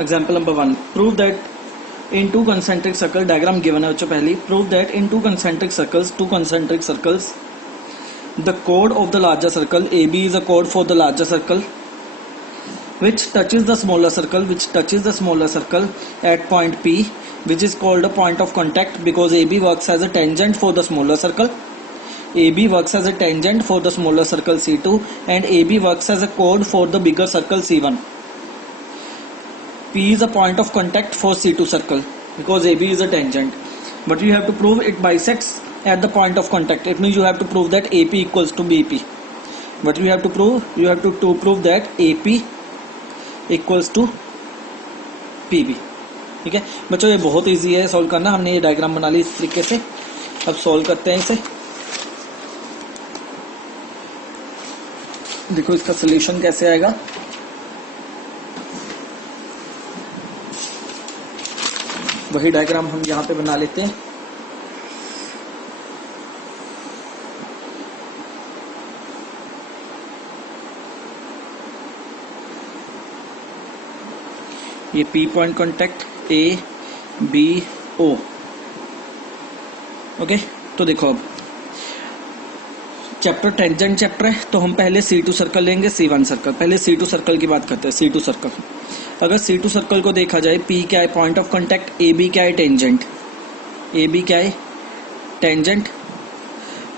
Example number 1, prove that in two concentric circle, diagram given है बच्चों पहली, prove that in two concentric circles the chord of the larger circle AB is a chord for the larger circle which touches the smaller circle at point P, which is called a point of contact because AB works as a tangent for the smaller circle. AB works as a tangent for the smaller circle C2 and AB works as a chord for the bigger circle C1. P is a point of contact for C2 circle because AB is a tangent, but you have to prove it bisects at the point of contact. It means you have to prove that AP equals to BP. What you have to prove? You have to prove that AP equals to PB. ठीक है बच्चों, ये बहुत easy है solve करना. हमने ये diagram बना ली इस तरीके से. अब सॉल्व करते हैं इसे. देखो इसका सोल्यूशन कैसे आएगा. वही डायग्राम हम यहाँ पे बना लेते हैं. ये P point contact A B O. Okay, तो देखो अब चैप्टर टेंजेंट चैप्टर है, तो हम पहले C2 सर्कल लेंगे, C1 सर्कल. पहले C2 सर्कल की बात करते हैं. C2 सर्कल, अगर C2 सर्कल को देखा जाए, P क्या है? Point of contact. AB क्या है? टेंजेंट. AB क्या है? टेंजेंट.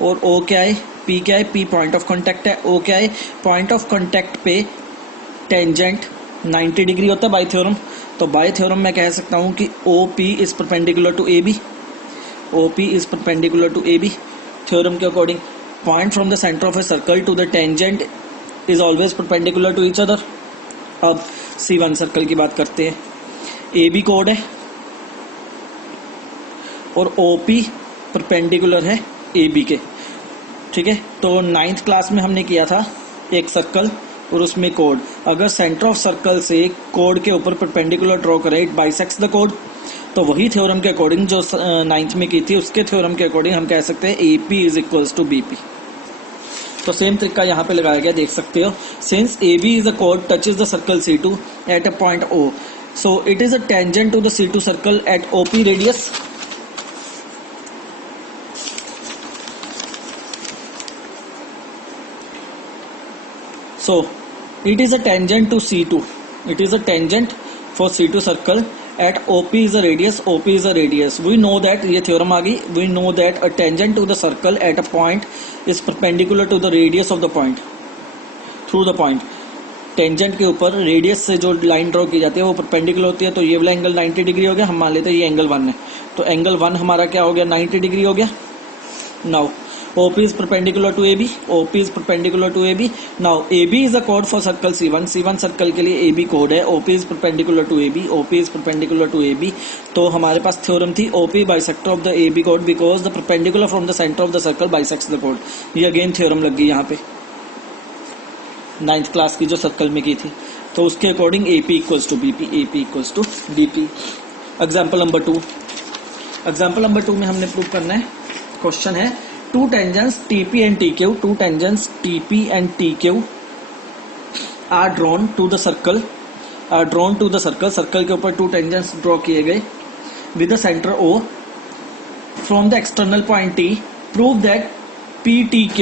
और O क्या है? P क्या है? P पॉइंट ऑफ कॉन्टैक्ट है. O क्या है? पॉइंट ऑफ कॉन्टैक्ट पे टेंजेंट 90 डिग्री होता है बाय थ्योरम. तो बाय थ्योरम मैं कह सकता हूं कि OP is perpendicular to AB. OP is perpendicular to AB. Theorem के according point from the centre of a circle to the tangent is always perpendicular to each other. अब C1 circle की बात करते हैं. AB कोड है और OP perpendicular है AB के. ठीक है, तो 9th क्लास में हमने किया था एक सर्कल और उसमें कोड. अगर सेंटर ऑफ सर्कल से कोड के ऊपर परपेंडिकुलर ड्रॉ करें, इट बाइसेक्ट्स द कोड. तो वही थ्योरम के अकॉर्डिंग जो 9th में की थी, उसके थ्योरम के अकॉर्डिंग हम कह सकते हैं AP is equals to BP. तो सेम तरीका यहाँ पे लगाया गया, देख सकते हो. सिंस AB इज अ कोड touches the circle C2 at a point O, so it is a tangent to the C2 circle at OP radius. So it is a tangent to C2. It is a tangent for C2 circle at OP is a radius. OP is a radius. We know that, ये theorem आ गई. We know that a tangent to the circle at a point is perpendicular to the radius of the point through the point. Tangent के ऊपर radius से जो line draw की जाती है वो परपेंडिकुलर होती है. तो ये वाला एंगल 90 डिग्री हो गया. हम मान लेते हैं ये एंगल 1 है, तो एंगल 1 हमारा क्या हो गया? 90 डिग्री हो गया. Now OP is perpendicular to AB. OP is perpendicular to AB. Now AB is a chord for circle C1. C1 circle के लिए AB कोड है. OP is perpendicular to AB. OP is perpendicular to AB. तो हमारे पास theorem थी OP bisector of the AB chord because the perpendicular from the center of the circle bisects the chord. ये again theorem लग गई यहाँ पे 9th class की जो सर्कल में की थी. तो उसके according AP equals to BP. AP equals to BP. Example number 2. Example number 2 में हमने प्रूव करना है. क्वेश्चन है two tangents TP and TQ. Two tangents TP and TQ are drawn to the circle. Circle के ऊपर two tangents draw किए गए with the center O from the external point T. Prove that PTQ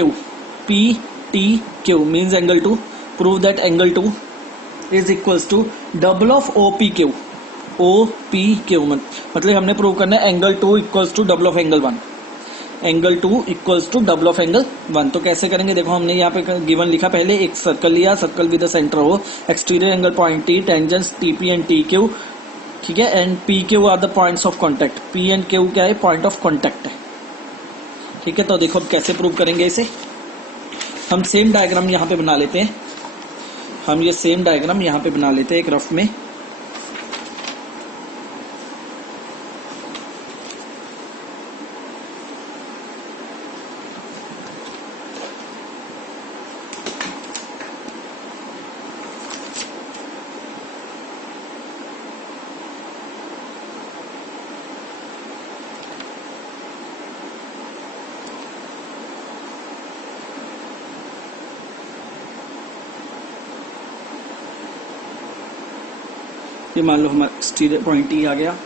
means angle 2. Prove that angle 2 is equals to double of OPQ. OPQ मतलब हमने prove करना है angle 2 equals to double of angle 1. Angle 2 equals to double of angle 1. तो कैसे करेंगे? देखो हमने यहाँ पे गिवन लिखा, पहले एक सर्कल लिया, circle with centre O, exterior angle point T, tangents TP and TQ. ठीक है, and PQ are the points of contact. P and Q क्या है? पॉइंट ऑफ कांटेक्ट है. ठीक है, तो देखो अब कैसे प्रूव करेंगे इसे. हम सेम डायग्राम यहाँ पे बना लेते हैं. एक रफ में. ये मान लो हमारा एक्सटीरियर पॉइंट ई आ गया।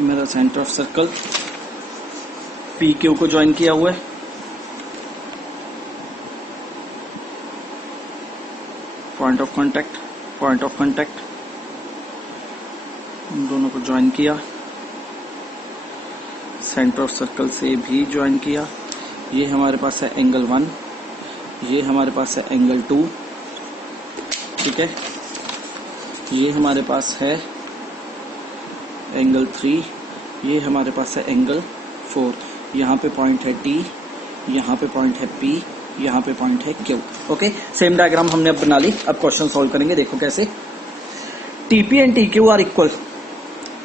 मेरा centre of circle P Q को ज्वाइन किया हुआ है, पॉइंट ऑफ कांटेक्ट इन दोनों को ज्वाइन किया, सेंटर ऑफ सर्कल से भी ज्वाइन किया। ये हमारे पास है एंगल 1, ये हमारे पास है एंगल 2, ठीक है। ये हमारे पास है एंगल 3, ये हमारे पास है एंगल 4। यहाँ पे पॉइंट है T, यहाँ पे पॉइंट है P, यहाँ पे पॉइंट है Q। ओके, सेम डायग्राम हमने अब बना ली। अब क्वेश्चन सॉल्व करेंगे, देखो कैसे। TP and TQ are equal,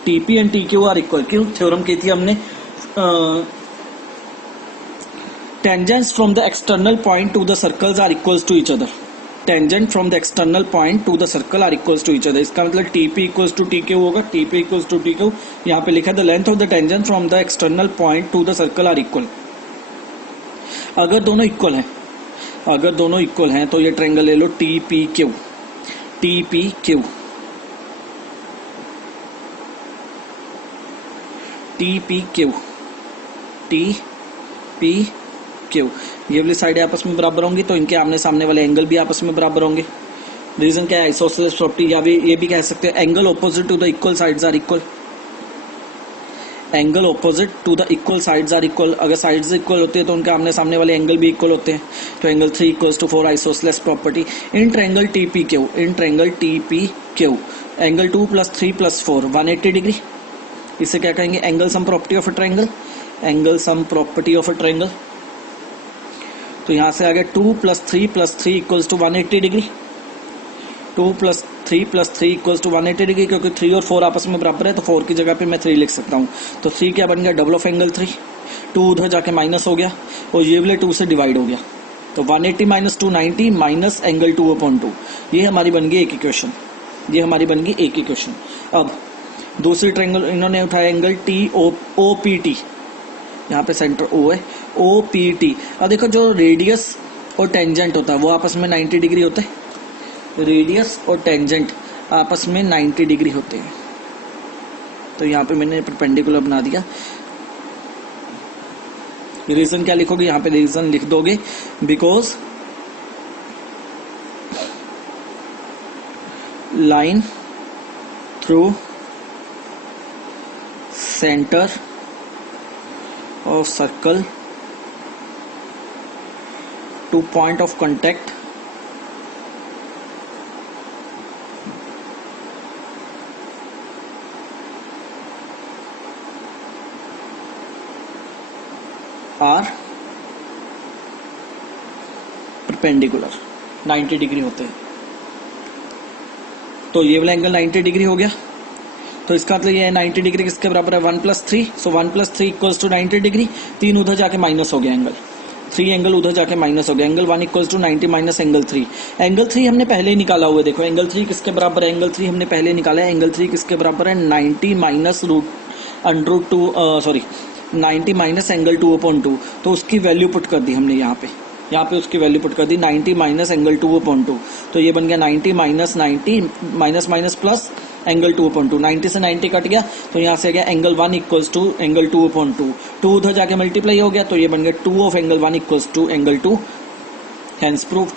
TP and TQ are equal. क्यों थ्योरम की थी हमने? Tangents from the external point to the circles are equals to each other. Tangent from the external point to the circle are equals to each other. इसका मतलब TP equals to TQ होगा, TP equals to TQ। यहाँ पे लिखा है the length of the tangent from the external point to the circle are equal. अगर दोनों equal हैं, अगर दोनों इक्वल हैं तो ये ट्रायंगल ले लो TPQ, TPQ, TPQ, TPQ। ये वाली साइड आपस में बराबर होंगी तो इनके आमने सामने वाले एंगल भी आपस में बराबर होंगे। रीजन क्या है? आइसोसेलेस प्रॉपर्टी, या ये भी कह सकते हैं angle opposite to the equal sides are equal. Angle opposite to the equal sides are equal. अगर साइड्स इक्वल होते हैं तो उनके आमने सामने वाले एंगल भी इक्वल होते हैं। तो angle 3 equals to 4, isosceles property. In triangle TPQ, in triangle TPQ angle 2 + 3 + 4 180 degree. इसे क्या कहेंगे? Angle sum property of a triangle, angle sum property of a triangle. तो यहां से आ गया 2 + 3 + 3 equals to 180 degree. 2 + 3 + 3 equals to 180 degree, क्योंकि 3 और 4 आपस में बराबर है तो 4 की जगह पे मैं 3 लिख सकता हूँ। तो 3 क्या बन गया? Double of angle 3। 2 उधर जाके माइनस हो गया और ये वाले 2 से डिवाइड हो गया। तो 180 - 290 माइनस एंगल 2/2। ये हमारी बन गई एक इक्वेशन, ये हमारी बन गई एक इक्वेशन। अब दूसरी ट्रायंगल इन्होंने उठाया एंगल OPT, यहाँ पे सेंटर O है, OPT। अब देखो जो रेडियस और टेंजेंट होता है वो आपस में 90 डिग्री होते हैं। रेडियस और टेंजेंट आपस में 90 डिग्री होते हैं। तो यहाँ पे मैंने परपेंडिकुलर बना दिया। रीजन क्या लिखोगे? यहाँ पे रीजन लिख दोगे because line through centre of circle to point of contact are perpendicular, 90 degree होते हैं। तो ये वाला एंगल 90 डिग्री हो गया। तो इसका मतलब ये है 90 डिग्री किसके बराबर है? 1 + 3। सो 1 + 3 इक्वल्स टू 90 डिग्री। 3 उधर जाके माइनस हो गया एंगल, 3 एंगल उधर जाके माइनस हो गया। Angle 1 equals to 90 minus angle 3। Angle 3 हमने पहले ही निकाला हुआ है। देखो एंगल 3 किसके बराबर है? एंगल 3 हमने पहले निकाला है। एंगल 3 किसके बराबर है? 90 माइनस √2 माइनस एंगल 2/2। तो उसकी वैल्यू पुट कर दी हमने यहाँ पे उसकी वैल्यू पुट कर दी 90 माइनस एंगल 2/2। तो ये बन गया 90 minus 90 minus minus plus angle 2/2। 90 से 90 कट गया तो यहाँ से आ गया एंगल 1 इक्वल्स टू एंगल 2/2। 2 उधर जाके मल्टीप्लाई हो गया तो ये बन गया 2 of angle 1 equals to angle 2। Hence proved.